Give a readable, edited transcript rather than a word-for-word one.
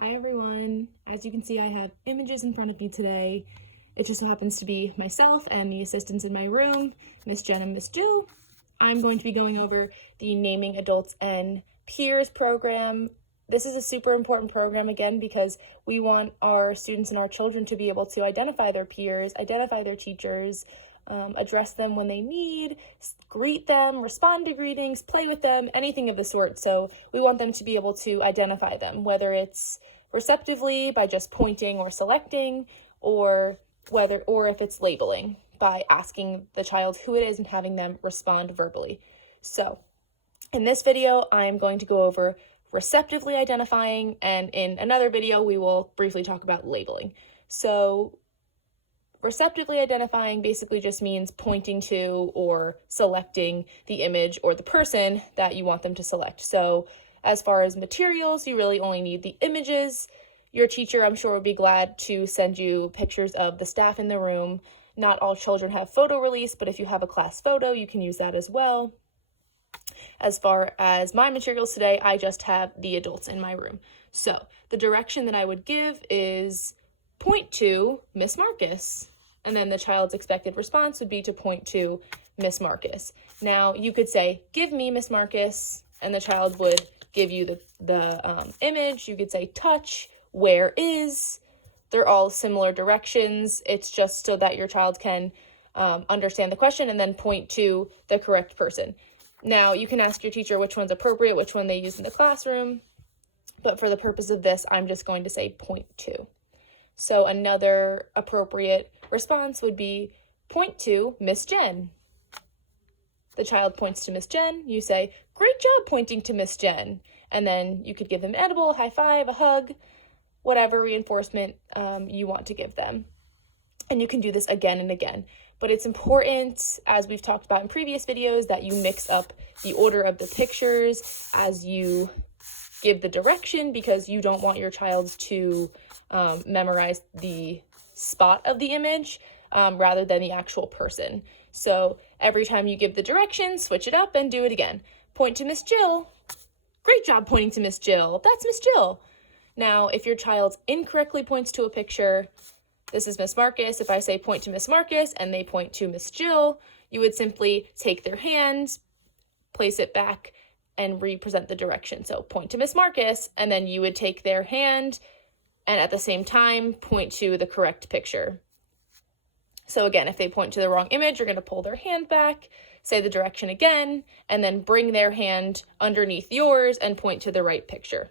Hi everyone. As you can see, I have images in front of me today. It just so happens to be myself and the assistants in my room, Miss Jen and Miss Jill. I'm going to be going over the Naming Adults and Peers program. This is a super important program again because we want our students and our children to be able to identify their peers, identify their teachers, address them when they need, greet them, respond to greetings, play with them, anything of the sort. So we want them to be able to identify them, whether it's receptively by just pointing or selecting, or if it's labeling by asking the child who it is and having them respond verbally. So in this video, I'm going to go over receptively identifying, and in another video, we will briefly talk about labeling. So receptively identifying basically just means pointing to or selecting the image or the person that you want them to select. So as far as materials, you really only need the images. Your teacher, I'm sure, would be glad to send you pictures of the staff in the room. Not all children have photo release, but if you have a class photo, you can use that as well. As far as my materials today, I just have the adults in my room. So the direction that I would give is point to Miss Marcus. And then the child's expected response would be to point to Miss Marcus. Now, you could say, give me Miss Marcus, and the child would give you the image. You could say, touch, where is. They're all similar directions. It's just so that your child can understand the question and then point to the correct person. Now, you can ask your teacher which one's appropriate, which one they use in the classroom. But for the purpose of this, I'm just going to say point to. So another appropriate response would be point to Miss Jen. The child points to Miss Jen. You say, great job pointing to Miss Jen. And then you could give them an edible, a high five, a hug, whatever reinforcement you want to give them. And you can do this again and again. But it's important, as we've talked about in previous videos, that you mix up the order of the pictures as you give the direction, because you don't want your child to memorize the spot of the image rather than the actual person. So every time you give the direction, switch it up and do it again. Point to Miss Jill. Great job pointing to Miss Jill. That's Miss Jill. Now, if your child incorrectly points to a picture, this is Miss Marcus. If I say point to Miss Marcus and they point to Miss Jill, you would simply take their hand, place it back, and represent the direction. So point to Miss Marcus, and then you would take their hand and at the same time point to the correct picture. So again, if they point to the wrong image, you're going to pull their hand back, say the direction again, and then bring their hand underneath yours and point to the right picture.